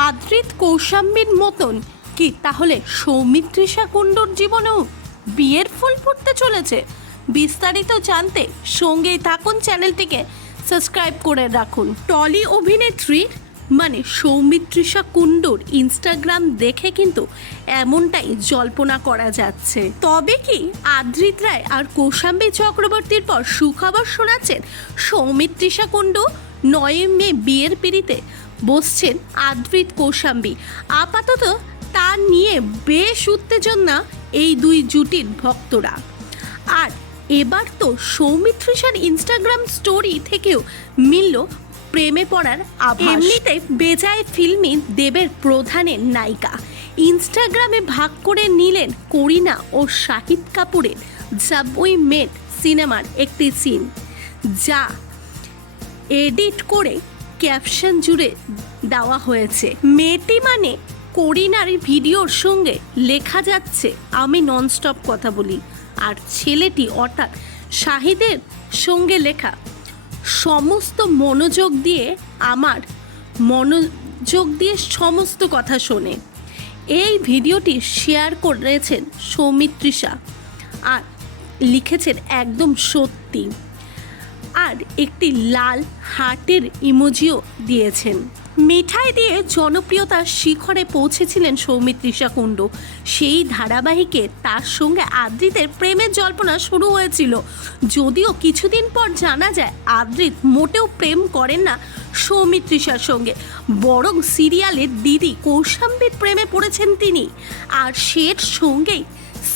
আদ্রিত কৌশাম্বীর মতন কি তাহলে সৌমিত্রিষা কুণ্ডুর জীবনেও বিয়ের ফুল ফুটতে চলেছে? বিস্তারিত জানতে সঙ্গেই থাকুন, চ্যানেলটিকে সাবস্ক্রাইব করে রাখুন। টলি অভিনেত্রী মানে সৌমিত্রিষা কুণ্ডুর ইনস্টাগ্রাম দেখে কিন্তু এমনটাই জল্পনা করা যাচ্ছে। তবে কি আদ্রিত রায় আর কৌশাম্বী চক্রবর্তীর পর সুখবর শোনাচ্ছেন সৌমিত্রিষা কুণ্ডু? 9 মে বিয়ের পিঁড়িতে বসছেন আদ্রিত কৌশাম্বী। আপাতত তা নিয়ে বেশ উত্তেজনা এই দুই জুটির ভক্তরা। আর এবার তো সৌমিত্রিষার ইনস্টাগ্রাম স্টোরি থেকেও মিলল প্রেমে পড়ার আভাস। এমনিতে বেজায় ফিল্মি দেবের প্রধানের নায়িকা ইনস্টাগ্রামে ভাগ করে নিলেন করিনা ও শাহিদ কাপুরের জব উই মেট সিনেমার একটি সিন, যা এডিট করে ক্যাপশন জুড়ে দেওয়া হয়েছে। মেয়েটি মানে করিনার ভিডিওর সঙ্গে লেখা যাচ্ছে আমি ননস্টপ কথা বলি, আর ছেলেটি অর্থাৎ শাহিদের সঙ্গে লেখা সমস্ত মনোযোগ দিয়ে সমস্ত কথা শোনে। এই ভিডিওটি শেয়ার করেছেন সৌমিত্রিষা আর লিখেছেন একদম সত্যি, আর একটি লাল হার্টের ইমোজিও দিয়েছেন। মিঠাই দিয়ে জনপ্রিয়তার শিখরে পৌঁছেছিলেন সৌমিত্রিষা কুণ্ডু। সেই ধারাবাহিকে তার সঙ্গে আদ্রিতের প্রেমের জল্পনা শুরু হয়েছিল, যদিও কিছুদিন পর জানা যায় আদ্রিত মোটেও প্রেম করেন না সৌমিত্রিষার সঙ্গে, বরং সিরিয়ালের দিদি কৌশাম্বীর প্রেমে পড়েছেন তিনি। আর সঙ্গেই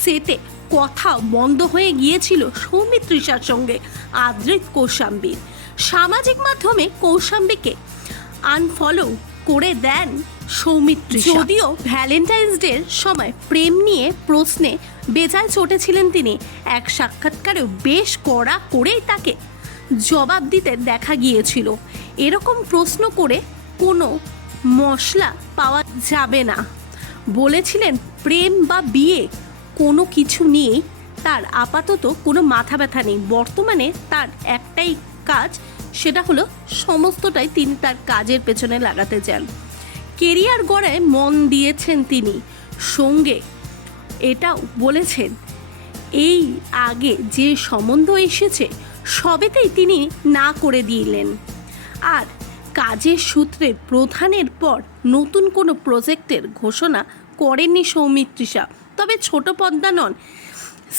সেটে কথা বন্ধ হয়ে গিয়েছিল সৌমিত্রিষার সঙ্গে আদ্রিত কৌশাম্বীর। সামাজিক মাধ্যমে কৌশাম্বীকে আনফলো করে দেন সৌমিত্রিষা। যদিও ভ্যালেন্টাইন্স ডের সময় প্রেম নিয়ে প্রশ্নে বেজায় চটেছিলেন তিনি। এক সাক্ষাৎকারেও বেশ কড়া করেই তাকে জবাব দিতে দেখা গিয়েছিল। এরকম প্রশ্ন করে কোনো মশলা পাওয়া যাবে না বলেছিলেন। প্রেম বা বিয়ে কোনো কিছু নিয়েই তার আপাতত কোনো মাথা ব্যথা নেই। বর্তমানে তার একটাই কাজ, সেটা হলো সমস্তটাই তিনি তার কাজের পেছনে লাগাতে চান। কেরিয়ার গড়ায় মন দিয়েছেন তিনি। সঙ্গে এটাও বলেছেন এই আগে যে সম্বন্ধ এসেছে সবেতেই তিনি না করে দিলেন। আর কাজের সূত্রে প্রধানের পর নতুন কোনো প্রজেক্টের ঘোষণা করেননি সৌমিত্রিষা। তবে ছোট পর্দা নন,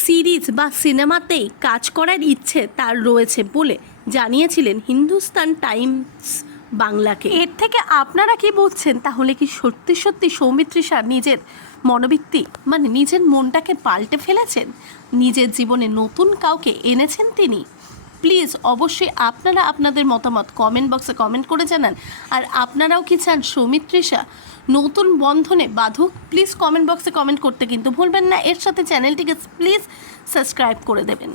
সিরিজ বা সিনেমাতেই কাজ করার ইচ্ছে তার রয়েছে বলে জানিয়েছিলেন হিন্দুস্তান টাইমস বাংলাকে। এর থেকে আপনারা কি বুঝছেন? তাহলে কি সত্যি সত্যি সৌমিত্রিষা নিজের মনোবৃত্তি মানে নিজের মনটাকে পাল্টে ফেলেছেন? নিজের জীবনে নতুন কাউকে এনেছেন তিনি? প্লিজ অবশ্যই আপনারা আপনাদের মতামত কমেন্ট বক্সে কমেন্ট করে জানান। আর আপনারাও কি চান সৌমিত্রিষা নতুন বন্ধনে বাঁধুক? প্লিজ কমেন্ট বক্সে কমেন্ট করতে কিন্তু ভুলবেন না। এর সাথে চ্যানেলটিকে প্লিজ সাবস্ক্রাইব করে দেবেন।